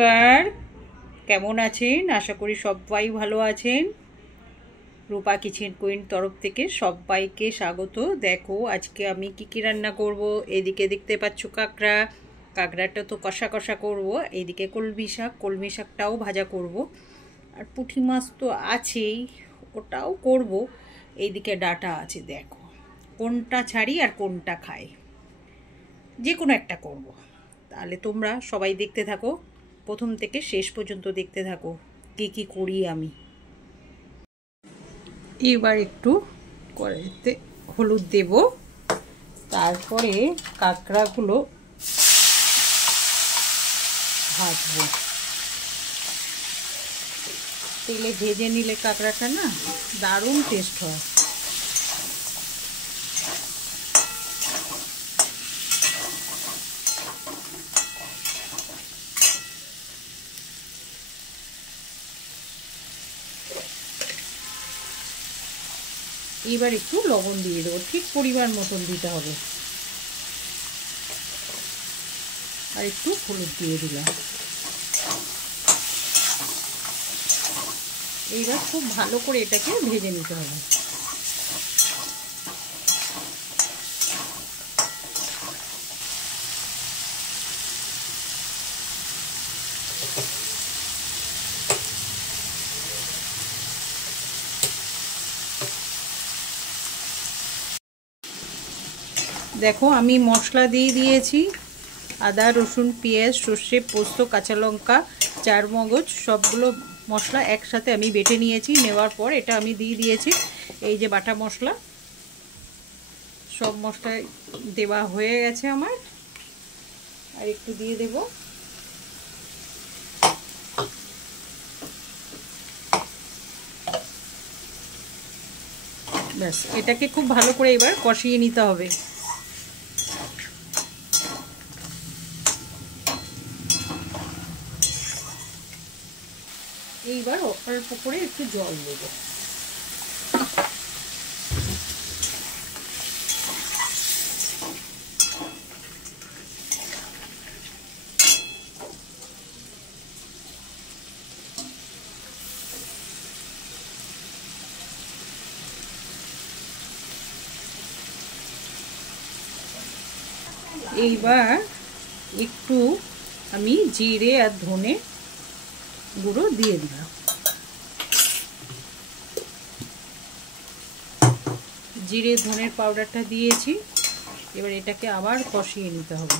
নমস্কার, কেমন আছেন? আশা করি সবাই ভালো আছেন। রূপা কিচেন কুইন তরফ থেকে সবাইকে স্বাগত। দেখো আজকে আমি কি রান্না করব। এদিকে দেখতে পাচ্ছ কাঁকড়াটা তো কষা কষা করব। এইদিকে কলমি শাকটাও ভাজা করব, আর পুঁটি মাছ তো আছেই, ওটাও করব। এইদিকে ডাটা আছে, দেখো কোনটা ছাড়ি আর কোনটা খাই, যে কোনো একটা করব। তাহলে তোমরা সবাই দেখতে থাকো, প্রথম থেকে শেষ পর্যন্ত দেখতে থাকো কি করি আমি। এবার একটু কড়াইতে হলুদ দেব, তারপরে কাঁকড়াগুলো ভাজবো। তেলে ভেজে নিলে কাঁকড়াটা না দারুণ টেস্ট হয়। এবার একটু লবণ দিয়ে দেবো, ঠিক পরিমাণ মতন দিতে হবে, আর একটু হলুদ দিয়ে দিলাম। এইবার খুব ভালো করে এটাকে ভেজে নিতে হবে। দেখো আমি মশলা দিয়ে দিয়েছি, আদা রসুন পেঁয়াজ সর্ষে পোস্ত কাঁচা লঙ্কা চার মগজ সবগুলো মশলা একসাথে আমি বেটে নিয়েছি। নেওয়ার পর এটা আমি দিয়ে দিয়েছি। এই যে বাটা মশলা, সব মশলা দেওয়া হয়ে গেছে আমার, আর একটু দিয়ে দেব। ব্যাস, এটাকে খুব ভালো করে এবার কষিয়ে নিতে হবে। এইবার অল্প করে একটু জল দেব। এইবার একটু আমি জিরে আর ধনে গুঁড়ো দিয়ে দিলাম। জিরে ধনের পাউডারটা দিয়েছি। এবার এটাকে আবার কষিয়ে নিতে হবে।